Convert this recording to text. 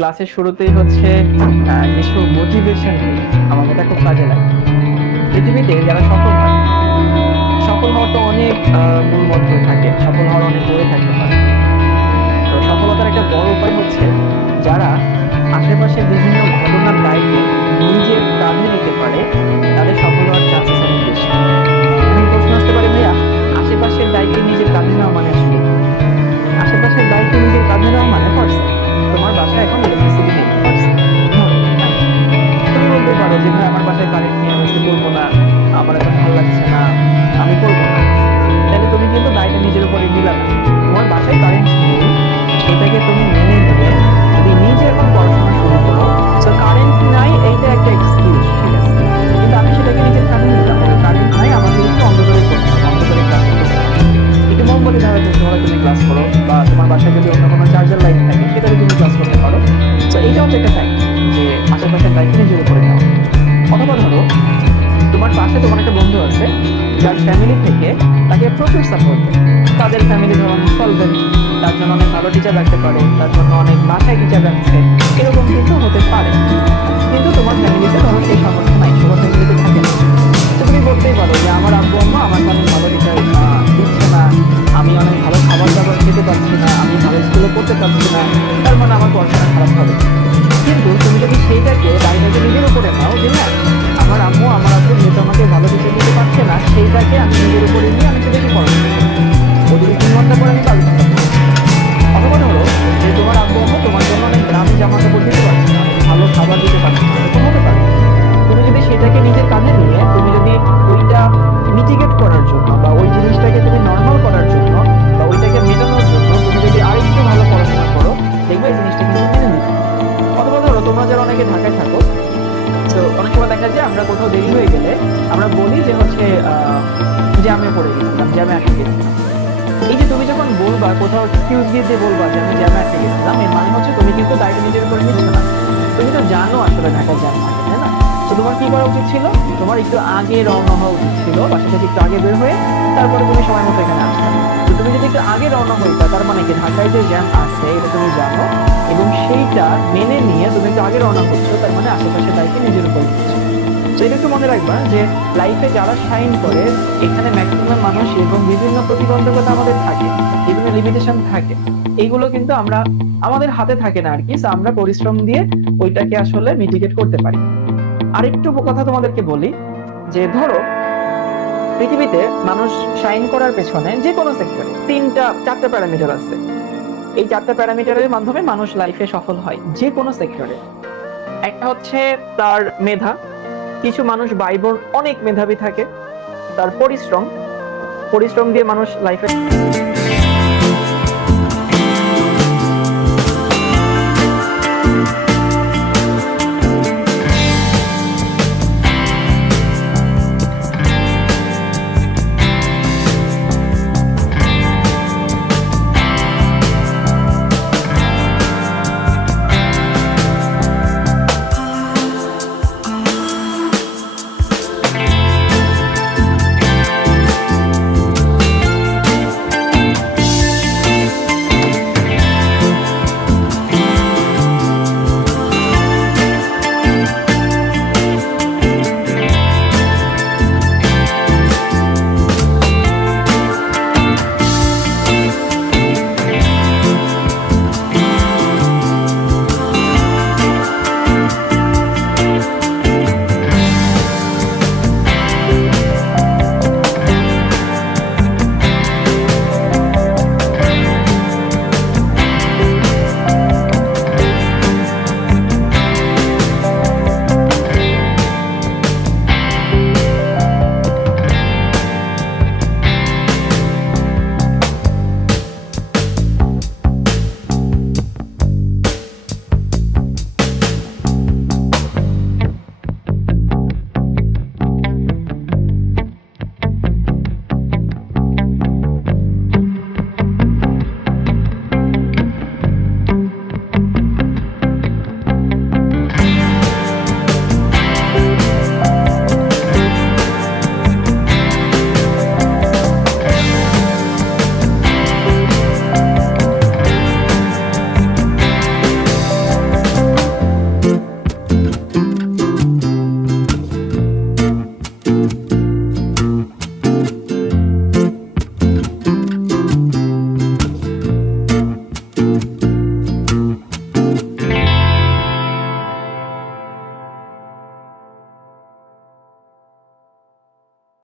ক্লাসের শুরুতেই হচ্ছে কিছু মোটিভেশন আমাদের এটা খুব কাজে লাগে। পৃথিবীতে যারা সফল হয়, সফল হওয়ার তো অনেক মূল মন্ত্র। হচ্ছে একটা সাইন যে আশেপাশের দায়িত্ব নিজের উপরে নেওয়া অথবা ধরো, তোমার পাশে তোমার একটা বন্ধু আছে, যার ফ্যামিলি থেকে তাকে প্রচুর সাপোর্ট তাদের ফ্যামিলি অনেক সলভেন্ট তার জন্য অনেক ভালো টিচার রাখতে পারে, তার জন্য অনেক বাসায় টিচার রাখছে, এরকম কিন্তু হতে পারে। কিন্তু তোমার ফ্যামিলিতে ধরো সেই সামর্থ্য অনেকে ঢাকায় থাকো। তো অনেক সময় দেখা যায় আমরা কোথাও দেরি হয়ে গেলে আমরা বলি যে হচ্ছে জ্যামে পড়ে গেছিলাম, জ্যামে আটকে গেছিলাম। এই যে তুমি যখন বলবা, কোথাও এক্সকিউজ দিয়ে বলবা যে আমি জ্যামে আটকে গেছিলাম, এর মানে হচ্ছে তুমি কিন্তু দায়িত্ব নিজের উপরে নিচ্ছ না। তুমি তো জানো আসলে ঢাকার জ্যাম থাকে তোমার কি করা উচিত ছিল? তোমার একটু আগে রওনা হওয়া উচিত ছিল বাসা থেকে একটু আগে বের হয়ে তারপরে তুমি সময় মতো এখানে আসতে তো তুমি যদি একটু আগে রওনা হইতা তার মানে কি? ঢাকায় যে জ্যাম আছে, এটা তুমি জানো, এবং সেইটা মেনে নিয়ে তুমি একটু আগে রওনা করছ, তার মানে আশেপাশে দায়িত্ব নিজের উপর নিচ্ছ তো এটা একটু মনে রাখবা যে লাইফে যারা শাইন করে, এখানে ম্যাক্সিমাম মানুষ এবং বিভিন্ন প্রতিবন্ধকতা আমাদের থাকে, বিভিন্ন লিমিটেশন থাকে। এইগুলো কিন্তু আমরা, আমাদের হাতে থাকে না আর কি আমরা পরিশ্রম দিয়ে ওইটাকে আসলে মিটিগেট করতে পারি। আরেকটু কথা তোমাদেরকে বলি, যে ধরো, পৃথিবীতে মানুষ শাইন করার পেছনে যে কোনো সেক্টরে তিনটা, চারটা প্যারামিটার আছে। এই চারটা প্যারামিটারের মাধ্যমে মানুষ লাইফে সফল হয়, যে কোনো সেক্টরে একটা হচ্ছে তার মেধা। কিছু মানুষ বাইবন অনেক মেধাবী থাকে, তার পরিশ্রম। পরিশ্রম দিয়ে মানুষ লাইফে